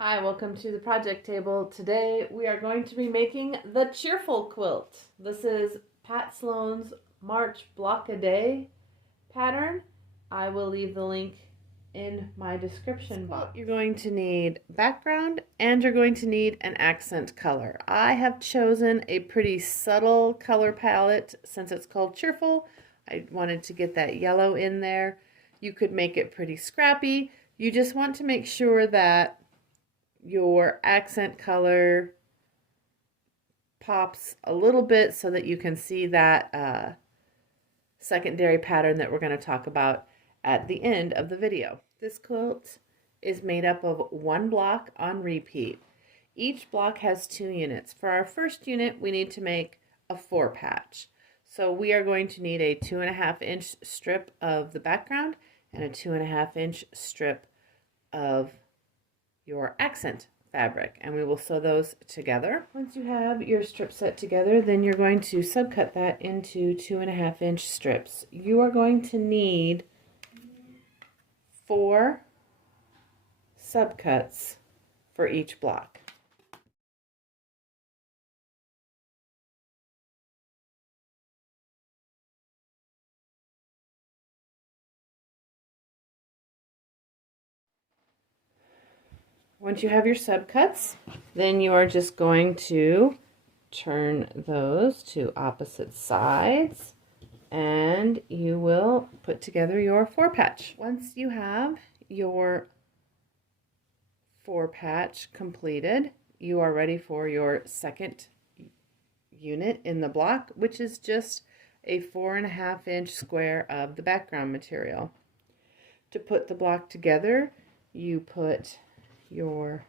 Hi, welcome to the project table. Today we are going to be making the cheerful quilt. This is Pat Sloan's March Block a Day pattern. I will leave the link in my description box. You're going to need background and you're going to need an accent color. I have chosen a pretty subtle color palette since it's called cheerful. I wanted to get that yellow in there. You could make it pretty scrappy. You just want to make sure that your accent color pops a little bit so that you can see that secondary pattern that we're going to talk about at the end of the video. This quilt is made up of one block on repeat. Each block has 2 units. For our first unit, we need to make a 4 patch. So we are going to need a 2.5-inch strip of the background and a 2.5-inch strip of your accent fabric, and we will sew those together. Once you have your strip set together, then you're going to subcut that into 2.5-inch strips. You are going to need 4 subcuts for each block. Once you have your subcuts, then you are just going to turn those to opposite sides and you will put together your 4 patch. Once you have your 4 patch completed, you are ready for your second unit in the block, which is just a 4.5-inch square of the background material. To put the block together, you put your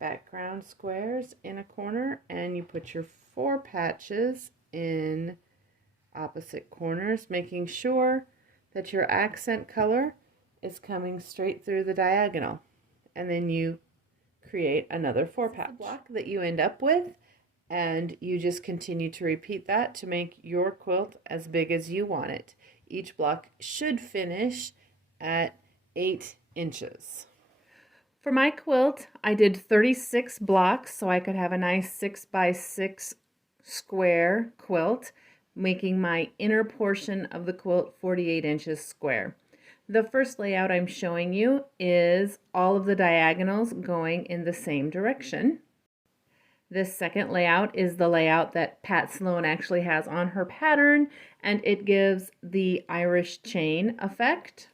background squares in a corner and you put your 4 patches in opposite corners, making sure that your accent color is coming straight through the diagonal, and then you create another 4 patch block that you end up with, and you just continue to repeat that to make your quilt as big as you want it. Each block should finish at 8 inches. For my quilt, I did 36 blocks so I could have a nice 6x6 square quilt, making my inner portion of the quilt 48 inches square. The first layout I'm showing you is all of the diagonals going in the same direction. This second layout is the layout that Pat Sloan actually has on her pattern, and it gives the Irish chain effect.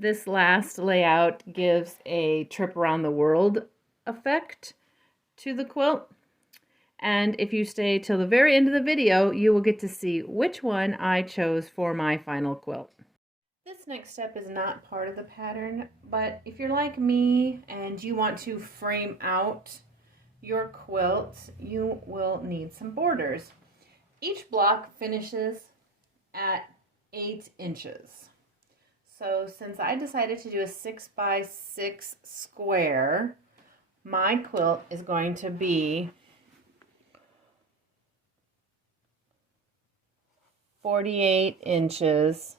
This last layout gives a trip around the world effect to the quilt. And if you stay till the very end of the video, you will get to see which one I chose for my final quilt. This next step is not part of the pattern, but if you're like me and you want to frame out your quilt, you will need some borders. Each block finishes at 8 inches. So since I decided to do a 6x6 square, my quilt is going to be 48 inches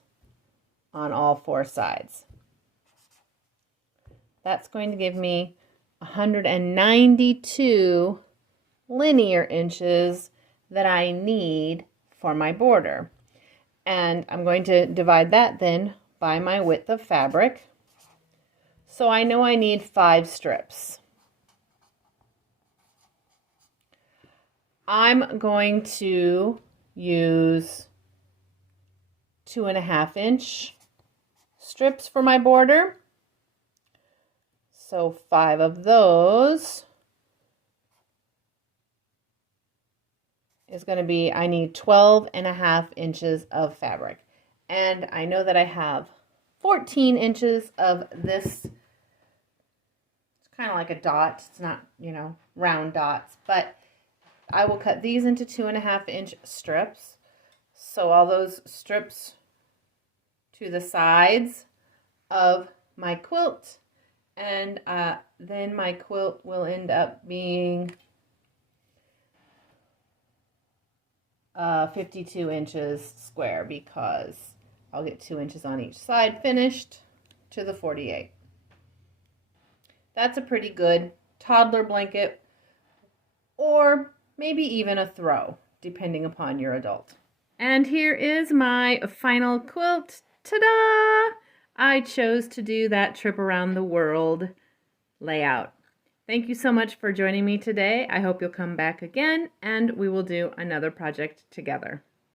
on all 4 sides. That's going to give me 192 linear inches that I need for my border. And I'm going to divide that then by my width of fabric. So I know I need 5 strips. I'm going to use 2.5-inch strips for my border. So 5 of those is going to be, I need 12.5 inches of fabric. And I know that I have 14 inches of this. It's kind of like a dot. It's not, round dots, but I will cut these into 2.5-inch strips. So all those strips to the sides of my quilt, and then my quilt will end up being 52 inches square, because I'll get 2 inches on each side finished to the 48. That's a pretty good toddler blanket, or maybe even a throw, depending upon your adult. And here is my final quilt. Ta-da! I chose to do that trip around the world layout. Thank you so much for joining me today. I hope you'll come back again and we will do another project together.